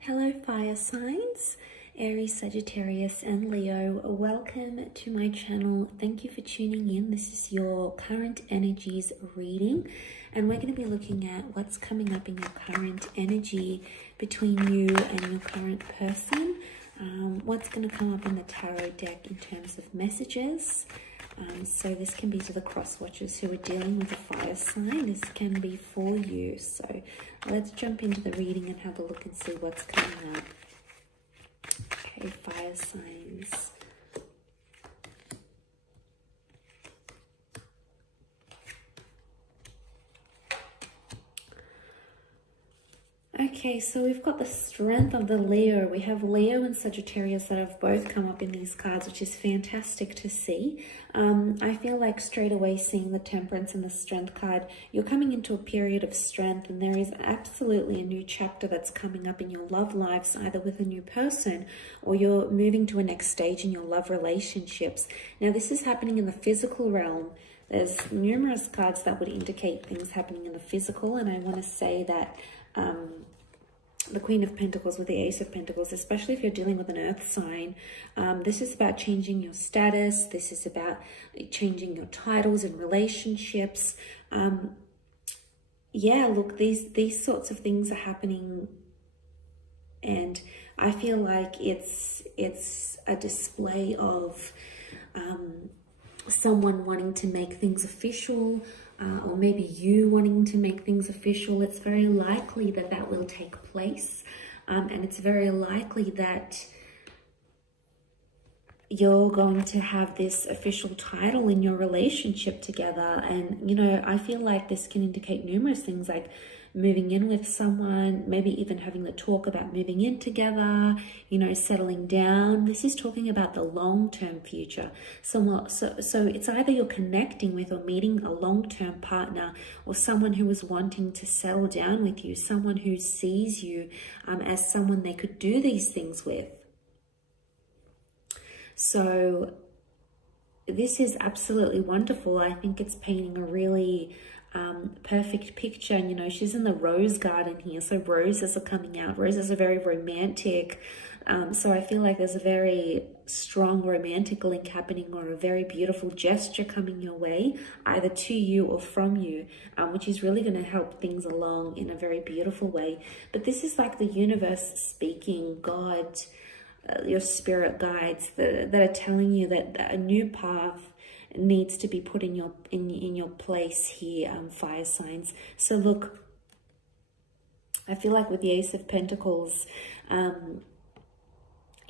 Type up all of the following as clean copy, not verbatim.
Hello fire signs, Aries, Sagittarius and Leo. Welcome to my channel. Thank you for tuning in. This is your current energies reading and we're going to be looking at what's coming up in your current energy between you and your current person. What's going to come up in the tarot deck in terms of messages. So this can be to the cross watchers who are dealing with a fire sign. This can be for you. So let's jump into the reading and have a look and see what's coming up. Okay, fire signs. Okay, so we've got the strength of the Leo. We have Leo and Sagittarius that have both come up in these cards, which is fantastic to see. I feel like straight away seeing the Temperance and the Strength card, you're coming into a period of strength and there is absolutely a new chapter that's coming up in your love lives, either with a new person or you're moving to a next stage in your love relationships. Now, this is happening in the physical realm. There's numerous cards that would indicate things happening in the physical, and I want to say that the Queen of Pentacles with the Ace of Pentacles, especially if you're dealing with an earth sign, this is about changing your status. This is about changing your titles in relationships. Yeah, look, these sorts of things are happening, and I feel like it's a display of someone wanting to make things official, or maybe you wanting to make things official. It's very likely that that will take place, and it's very likely that you're going to have this official title in your relationship together. And, you know, I feel like this can indicate numerous things, like moving in with someone, maybe even having the talk about moving in together, you know, settling down. This is talking about the long-term future. So it's either you're connecting with or meeting a long-term partner, or someone who is wanting to settle down with you, someone who sees you as someone they could do these things with. So this is absolutely wonderful. I think it's painting a really perfect picture. And, you know, she's in the rose garden here. So roses are coming out. Roses are very romantic. So I feel like there's a very strong romantic link happening, or a very beautiful gesture coming your way, either to you or from you, which is really going to help things along in a very beautiful way. But this is like the universe speaking, God, your spirit guides that are telling you that a new path needs to be put in your place here, fire signs. So look, I feel like with the Ace of Pentacles, you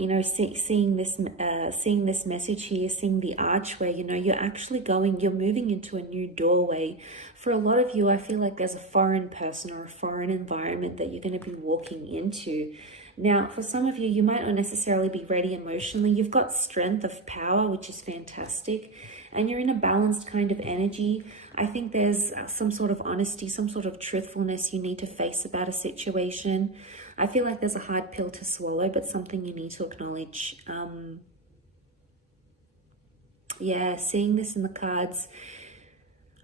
know, seeing this message here, seeing the archway, you know, you're moving into a new doorway. For a lot of you, I feel like there's a foreign person or a foreign environment that you're going to be walking into. Now, for some of you, you might not necessarily be ready emotionally. You've got strength of power, which is fantastic, and you're in a balanced kind of energy. I think there's some sort of honesty, some sort of truthfulness you need to face about a situation. I feel like there's a hard pill to swallow, but something you need to acknowledge. Yeah, seeing this in the cards,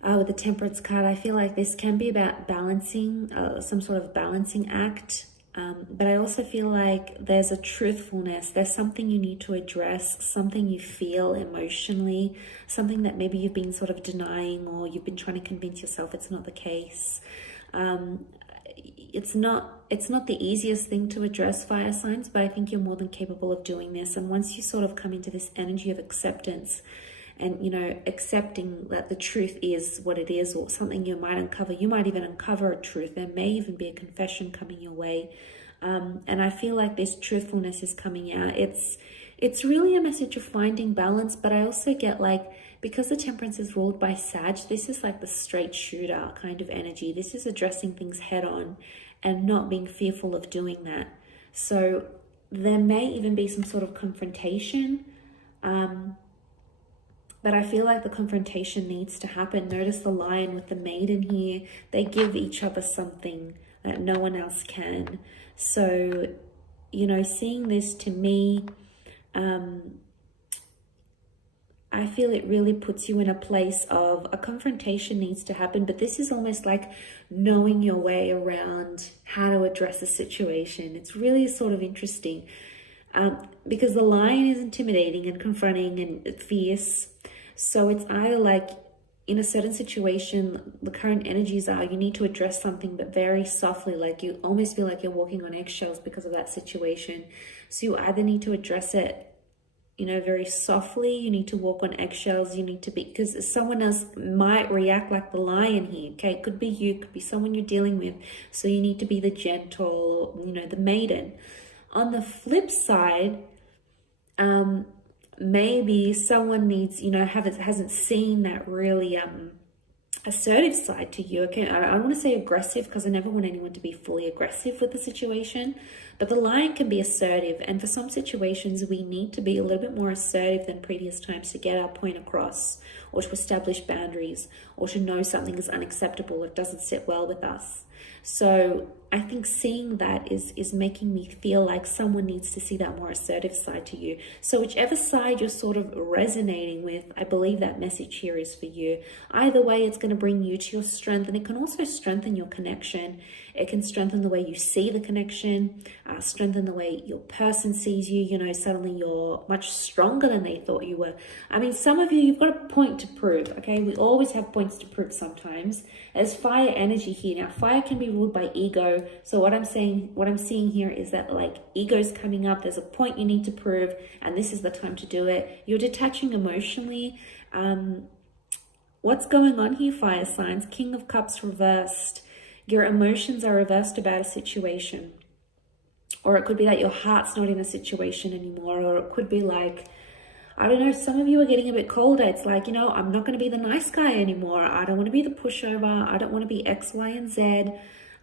with the Temperance card, I feel like this can be about balancing, some sort of balancing act. But I also feel like there's a truthfulness. There's something you need to address, something you feel emotionally, something that maybe you've been sort of denying, or you've been trying to convince yourself it's not the case. It's not the easiest thing to address, fire signs, but I think you're more than capable of doing this. And once you sort of come into this energy of acceptance, and, you know, accepting that the truth is what it is, or something you might uncover. You might even uncover a truth. There may even be a confession coming your way. And I feel like this truthfulness is coming out. It's really a message of finding balance, but I also get like, because the Temperance is ruled by Sag, this is like the straight shooter kind of energy. This is addressing things head on and not being fearful of doing that. So there may even be some sort of confrontation, but I feel like the confrontation needs to happen. Notice the Lion with the Maiden here. They give each other something that no one else can. So, you know, seeing this to me, I feel it really puts you in a place of a confrontation needs to happen, but this is almost like knowing your way around how to address a situation. It's really sort of interesting because the lion is intimidating and confronting and fierce. So it's either like in a certain situation, the current energies are you need to address something, but very softly, like you almost feel like you're walking on eggshells because of that situation. So you either need to address it, you know, very softly, you need to walk on eggshells, you need to be, because someone else might react like the lion here, okay? It could be you, it could be someone you're dealing with. So you need to be the gentle, you know, the maiden. On the flip side, maybe someone needs, you know, hasn't seen that really assertive side to you. Okay, I don't want to say aggressive because I never want anyone to be fully aggressive with the situation, but the lion can be assertive, and for some situations we need to be a little bit more assertive than previous times to get our point across, or to establish boundaries, or to know something is unacceptable or doesn't sit well with us. So I think seeing that is making me feel like someone needs to see that more assertive side to you. So whichever side you're sort of resonating with, I believe that message here is for you. Either way, it's going to bring you to your strength, and it can also strengthen your connection. It can strengthen the way you see the connection, strengthen the way your person sees you. You know, suddenly you're much stronger than they thought you were. I mean, some of you, you've got a point to prove, okay? We always have points to prove sometimes. There's fire energy here. Now, fire can be ruled by ego. So what I'm seeing here is that like ego's coming up. There's a point you need to prove, and this is the time to do it. You're detaching emotionally. What's going on here, fire signs? King of Cups reversed. Your emotions are reversed about a situation. Or it could be that your heart's not in a situation anymore. Or it could be like, I don't know, some of you are getting a bit colder. It's like, you know, I'm not going to be the nice guy anymore. I don't want to be the pushover. I don't want to be X, Y, and Z.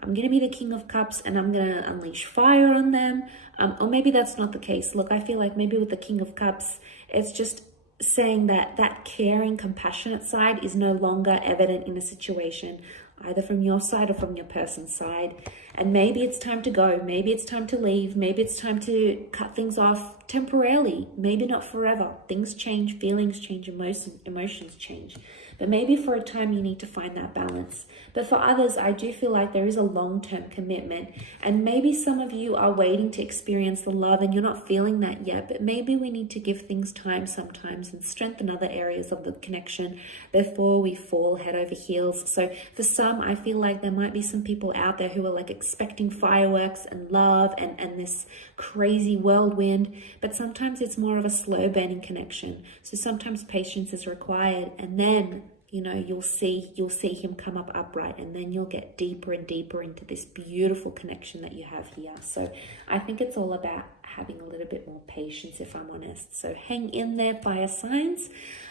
I'm going to be the King of Cups, and I'm going to unleash fire on them. Or maybe that's not the case. Look, I feel like maybe with the King of Cups, it's just saying that that caring, compassionate side is no longer evident in a situation, either from your side or from your person's side. And maybe it's time to go. Maybe it's time to leave. Maybe it's time to cut things off temporarily. Maybe not forever. Things change, feelings change, emotions change. But maybe for a time you need to find that balance. But for others, I do feel like there is a long-term commitment. And maybe some of you are waiting to experience the love and you're not feeling that yet. But maybe we need to give things time sometimes and strengthen other areas of the connection before we fall head over heels. So for some, I feel like there might be some people out there who are like expecting fireworks and love and this crazy whirlwind. But sometimes it's more of a slow burning connection. So sometimes patience is required, and then, you know, you'll see him come up upright, and then you'll get deeper and deeper into this beautiful connection that you have here. So I think it's all about having a little bit more patience, if I'm honest. So hang in there, fire signs.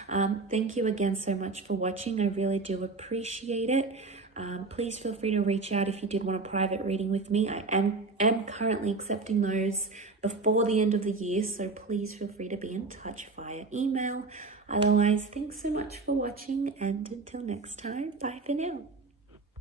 Thank you again so much for watching. I really do appreciate it. Please feel free to reach out if you did want a private reading with me. I am currently accepting those before the end of the year, so please feel free to be in touch via email. Otherwise, thanks so much for watching, and until next time, bye for now.